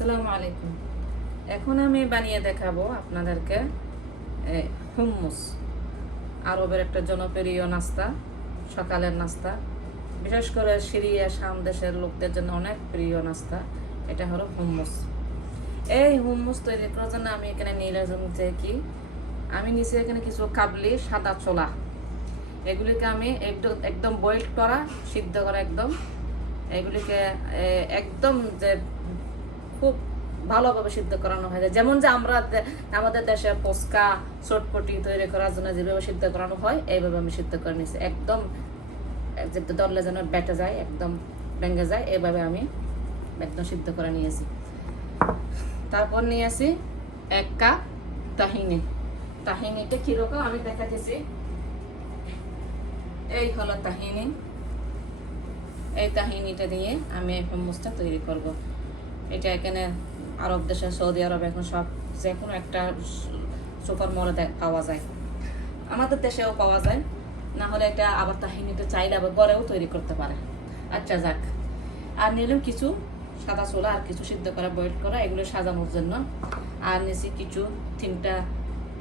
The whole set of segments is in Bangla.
আসসালামু আলাইকুম। এখন আমি বানিয়ে দেখাবো আপনাদেরকে এ, হুম্মুস আরবের একটা জনপ্রিয় নাস্তা সকালের নাস্তা। বিশেষ করে সিরিয়া শাম দেশের লোকদের জন্য অনেক প্রিয় নাস্তা এটা হলো হুম্মুস। এই হুম্মুস তৈরি করার জন্য আমি এখানে নিয়ে যে কি আমি নিচে এখানে কিছু কাবলি সাদা ছোলা। এগুলিকে আমি একদম একদম বয়েল করা সিদ্ধ করা একদম। এগুলিকে একদম যে খুব ভালোভাবে সিদ্ধ করানো হয় যেমন যে আমরা আমাদের দেশে পোস্কা চটপটি তৈরি করার জন্য যেভাবে সিদ্ধ করানো হয়, এইভাবে আমি সিদ্ধ করে নিয়েছি। একদম, যে দরলে যেন বেটে যায়, একদম ভেঙে যায়, এইভাবে আমি একদম সিদ্ধ করে নিয়েছি। তারপর নিয়ে নিয়েছি এক কাপ তাহিনি। তাহিনিটা কীরকম? আমি দেখাতেছি। এই হলো তাহিনি। এই কাহিনীটা দিয়ে আমি এই মোমোসটা তৈরি করব। এটা এখানে আরব দেশে, সৌদি আরব, এখন সব যে কোনো একটা সুপার মলে পাওয়া যায়। আমাদের দেশেও পাওয়া যায়। না হলে এটা আবার তাহিনীটা চাইলে আবার ঘরেও তৈরি করতে পারে। আচ্ছা যাক। আর নিলাম কিছু সাদা ছোলা আর কিছু সিদ্ধ করা বয়েল করা, এগুলো সাজানোর জন্য। আর নিয়েছি কিছু তিনটা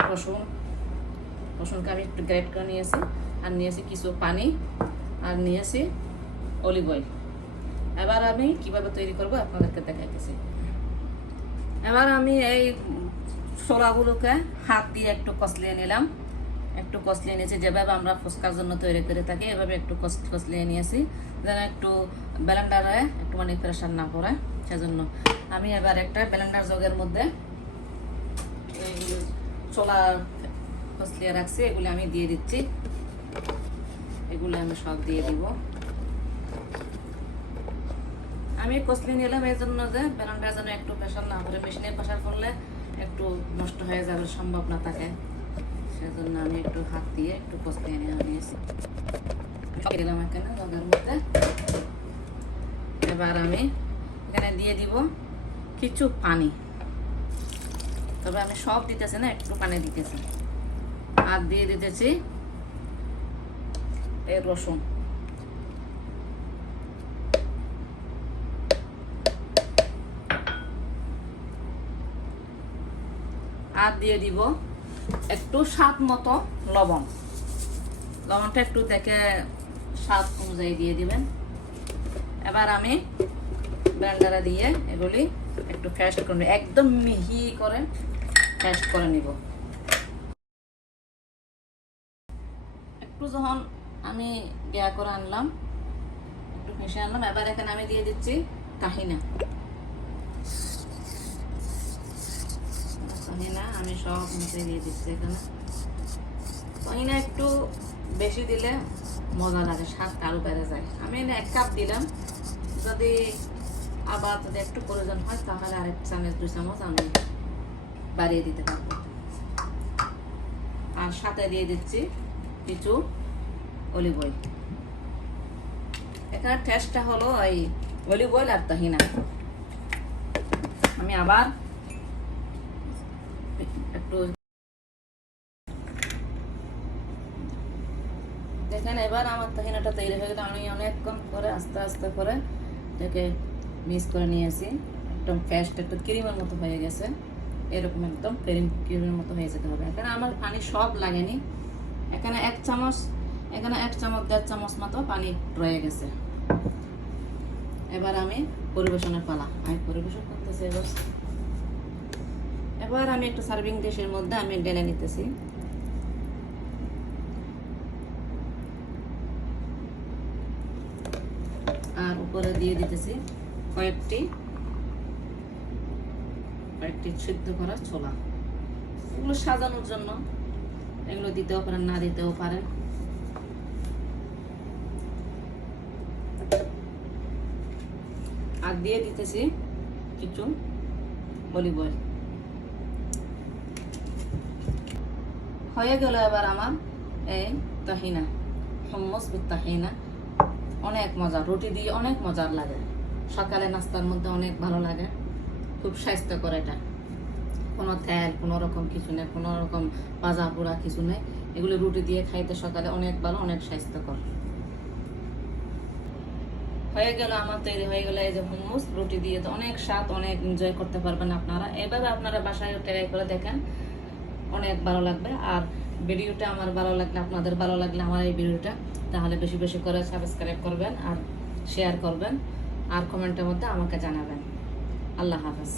রসুন। রসুনকে আমি একটু গ্রেট করে নিয়েছি। আর নিয়েছি কিছু পানি। আর নিয়েছি অলিভ অয়েল এবার আমি কীভাবে তৈরি করব আপনাদেরকে দেখাইতেছি। এবার আমি এই ছোলাগুলোকে হাত দিয়ে একটু কষলিয়ে নিলাম। একটু কষলিয়ে নিয়েছি, যেভাবে আমরা ফুচকার জন্য তৈরি করে থাকি, এভাবে একটু কষলিয়ে নিয়েছি। যেন একটু ব্লেন্ডারে একটু মানে প্রেশার না পড়ে, সেজন্য। আমি এবার একটা ব্লেন্ডার জগের মধ্যে ছোলা কষলিয়ে রাখছি, এগুলো আমি দিয়ে দিচ্ছি। এগুলো আমি সব দিয়ে দিব। আমি কসলি নিলাম এই জন্য যে ব্যানানটা যেন একটু প্রেশার না করে মেশিনে প্রেশার করলে একটু নষ্ট হয়ে যাবে সম্ভাবনা থাকে সেজন্য আমি একটু হাত দিয়ে একটু কসলি নিয়ে নিয়েছি দিলাম এখানে মধ্যে। এবার আমি এখানে দিয়ে দিব কিছু পানি। তবে আমি সব দিতেছি না, একটু পানি দিতেছি। আর দিয়ে দিতেছি এই রসুন। আর দিয়ে দিব একটু স্বাদ মতো লবণ। লবণটা একটু দেখে স্বাদ অনুযায়ী দিয়ে দিবেন। এবার আমি ব্লেন্ডারে দিয়ে এগুলি একটু ফ্যাস্ট করে। একদম মিহি করে ফ্যাস্ট করে নিব। একটু যখন আমি ইয়া করে আনলাম, একটু মিশে আনলাম, এবার এখানে আমি দিয়ে দিচ্ছি কাহিনা। কাহিনা আমি সব মিশে দিয়ে দিচ্ছি এখানে। কাহিনা একটু বেশি দিলে মজা লাগে স্বাদটা আরও বেড়ে যায়। আমি এনে এক কাপ দিলাম। যদি আবার যদি একটু প্রয়োজন হয়, তাহলে আরেক চামচ, দুই চামচ আমি বাড়িয়ে দিতে পারব। আর সাথে দিয়ে দিচ্ছি কিছু অলিভ অয়েল এখানে টেস্টটা হলো এই অলিভ অয়েল আর তাহিনা। আমি আবার দেখেন, এবার আমার তাহিনাটা তৈরি হয়ে গেলে। আমি অনেকক্ষণ করে আস্তে আস্তে করে এটাকে মিক্স করে নিয়েছি। একদম পেস্ট একটু ক্রিমের মতো হয়ে গেছে। এরকম একদম ক্রিম ক্রিমের মতো হয়ে যেতে হবে। এখানে আমার পানি সব লাগেনি। এখানে এক চামচ, এখানে এক চামচ, দেড় চামচ মতো পানি রয়ে গেছে। এবার আমি পরিবেশনের পালা। আমি পরিবেশন করতেছি, এবার এবার আমি একটু সার্ভিং ডিশের মধ্যে আমি ঢেলে নিতেছি। আর উপরে দিয়ে দিতেছি কয়েকটি কয়েকটি সিদ্ধ করা ছোলা। এগুলো সাজানোর জন্য। এগুলো দিতেও পারেন, না দিতেও পারেন। আর দিয়ে দিতেছি কিছু অলিভ অয়েল হয়ে গেল এবার আমার এই তাহিনা। হম্মস তাহিনা। অনেক মজা রুটি দিয়ে অনেক মজার লাগে। সকালে নাস্তার মধ্যে অনেক ভালো লাগে। খুব স্বাস্থ্যকর এটা। কোনো তেল, কোনো রকম কিছু নেই, কোনো রকম ভাজা পোড়া কিছু নেই। এগুলো রুটি দিয়ে খাইতে সকালে অনেক ভালো, অনেক স্বাস্থ্যকর। হয়ে গেল আমার তৈরি, হয়ে গেল এই যে হুমুস রুটি দিয়ে তো অনেক স্বাদ, অনেক এনজয় করতে পারবেন আপনারা। এভাবে আপনারা বাসায় ট্রাই করে দেখেন। অনেক ভালো লাগবে। আর ভিডিওটা আমার ভালো লাগলে, আপনাদের ভালো লাগলে আমার এই ভিডিওটা তাহলে বেশি বেশি করে সাবস্ক্রাইব করবেন আর শেয়ার করবেন। আর কমেন্টের মধ্যে আমাকে জানাবেন। আল্লাহ হাফেজ।